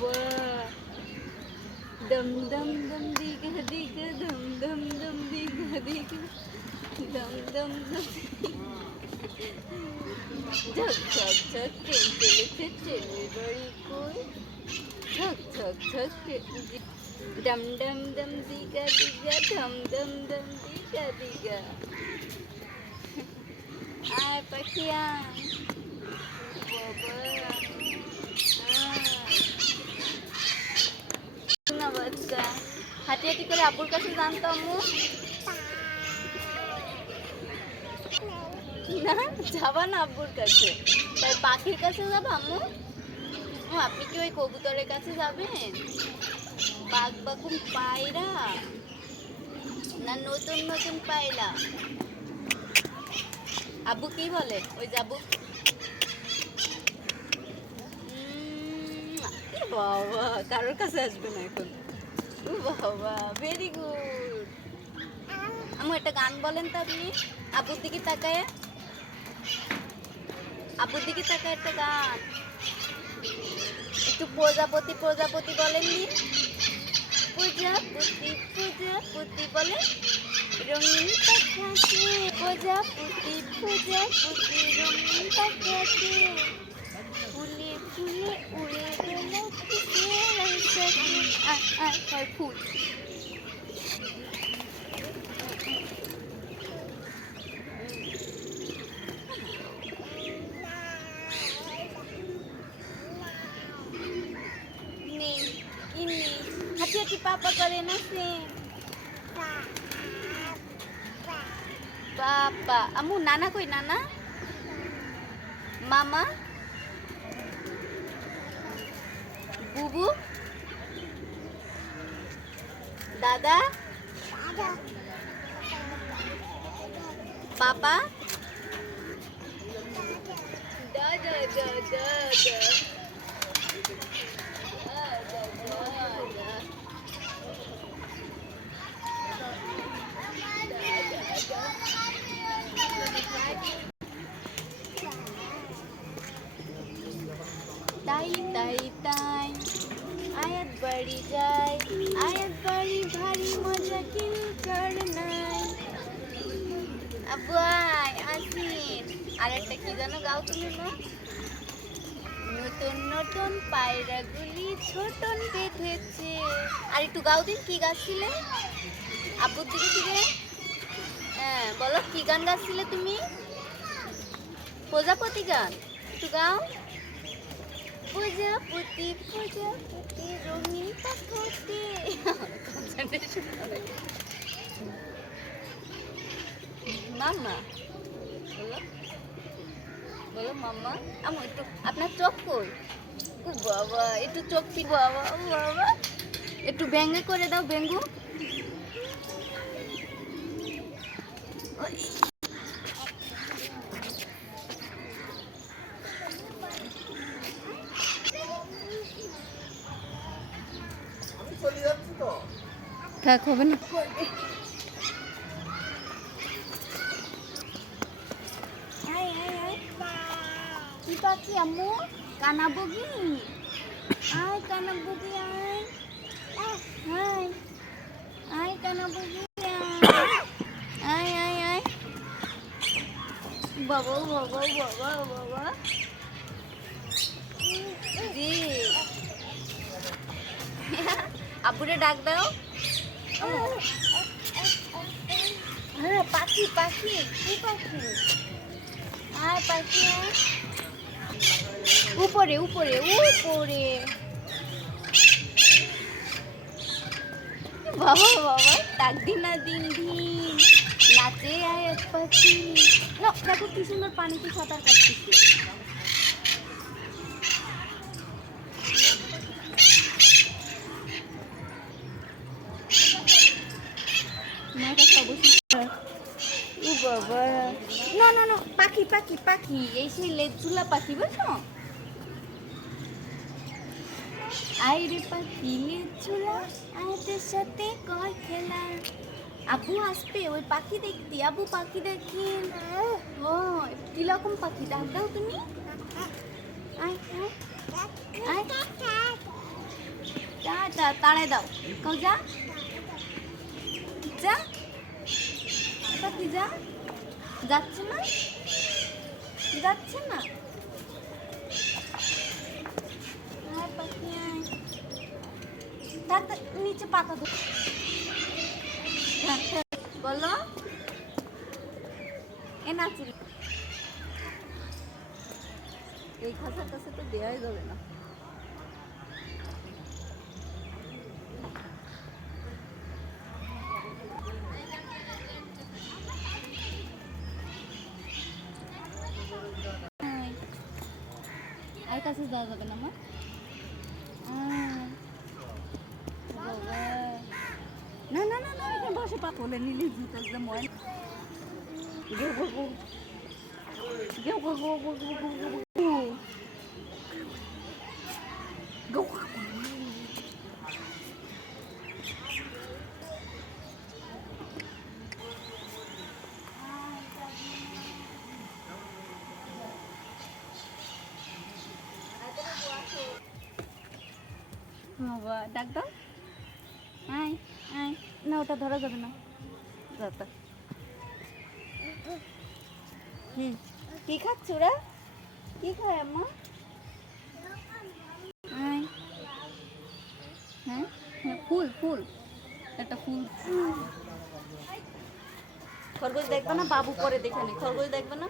বাবা, দম দম দম দিঘা দিঘা দম দম দম দিঘা দিঘা দম দম দম। ঝক ঝক ঝক ট্রেন চলেছে, ট্রেনের বাড়ি কই? ঝক ঝক ঝক ডম ডম ডম দিঘা দিঘা ধম দম দম দিঘা দিঘা। আয় পাখি আয় বাবা, না বাচ্চা হাঁটি হাঁটি করে আব্বুর কাছে জানতো আম্মু না, যাবা না আব্বুর কাছে, তাই পাখির কাছে যাবা আম্মু? আপনি কি ওই কবুতরের কাছে যাবেন? বাঘ বাকুম পায়রা না নতুন নতুন পায়রা? আব্বু কি বলে? ওই যাবো। বাবা, কারোর কাছে আসবে না এখন। বাবা, ভেরি গুড। আম্মু একটা গান বলেন তো আপনি, আব্বুর দিকে তাকায়, আব্বুর দিকে তাকায় একটা গান। একটু প্রজাপতি প্রজাপতি বলেন নি, প্রজাপতি প্রজাপতি বলেন। রঙিন পাখি প্রজাপতি প্রজাপতি রঙিন পাখি ফুলে ফুলে উড়ে গেল ফুল। নেই কি নেই, হাঁটি হাঁটি পাপা করে না সে পাপা। আম্মু নানা কই? নানা মামা বুবু দাদা পাপা দাদা দাদা তাই তাই তাই আয়াত বাড়ি যায়, আয়াত বাড়ি ভারী মজা কিল কর নাই। আব্বু আয় আসিন। আর একটা কি যেন গাও তুমি না? নতুন নতুন পায়রাগুলি ছোটন বেঁধেছে। আর একটু গাও দিন, কি গাচ্ছিলে? আব্বুর দিকে দিকে হ্যাঁ বলো, কি গান গাচ্ছিলে তুমি? প্রজাপতি গান একটু গাও। প্রজাপতি প্রজাপতি রঙিন পাখি। মাম্মা বলো, বলো মাম্মা। আমু একটু আপনার চোখ কই? ও বাবা, একটু চোখ বাবা বাবা, একটু ব্যঙ্গে করে দাও, ব্যঙ্গু। থাক হবে না। কি পাখি আম্মু? কানা বগি। আয় কানা বগি আয়, আয় আয় কানা বগি আয় আয় আয়। বাবা বাবা বাবা বাবা জি। আব্বুরে ডাক দাও। হ্যাঁ পাখি পাখি, কি পাখি? আয় পাখি আয়, উপরে উপরে উপরে। বাবা বাবা, ডাক দিন না দিন দিন নাচে আয়াত পাখি। না দেখো কি সুন্দর পানিতে সাঁতার কাটতেছে। ও বাবা, না না না, পাখি পাখি পাখি, এই সেই লেজুলা পাখি বুঝছো? আই রে পাখি লেজুলা আয়াতের সাথে কর খেলা। আব্বু আসবে ওই পাখি দেখতে, আব্বু পাখি দেখেন। ও কিরকম পাখি, ডাক দাও তুমি। আয় আয় আয় তাড়াই দাও কও যা যা পাখি যা যাচ্ছে না যাচ্ছে না আয় পাখি আয় থাক থাক, নিচে পাতা দো বলো এ নাচুরি এই খাঁচার কাছে তো দেওয়াই যাবে না আর কাছে যাওয়া যাবে না আমার না না না না এখানে বসে পা বলে নিলি জুতো একদম ময় গো গো গো গো গো গো গো গো গো গো গো বাবা ডাক দাও আয় আয় না ওটা ধরা যাবে না যাতা কি খাচ্ছ ওরা কি খায় আম্মা আয় হ্যাঁ হ্যাঁ ফুল ফুল একটা ফুল খরগোশ দেখবে না বাবু পরে দেখে নি খরগোশ দেখবে না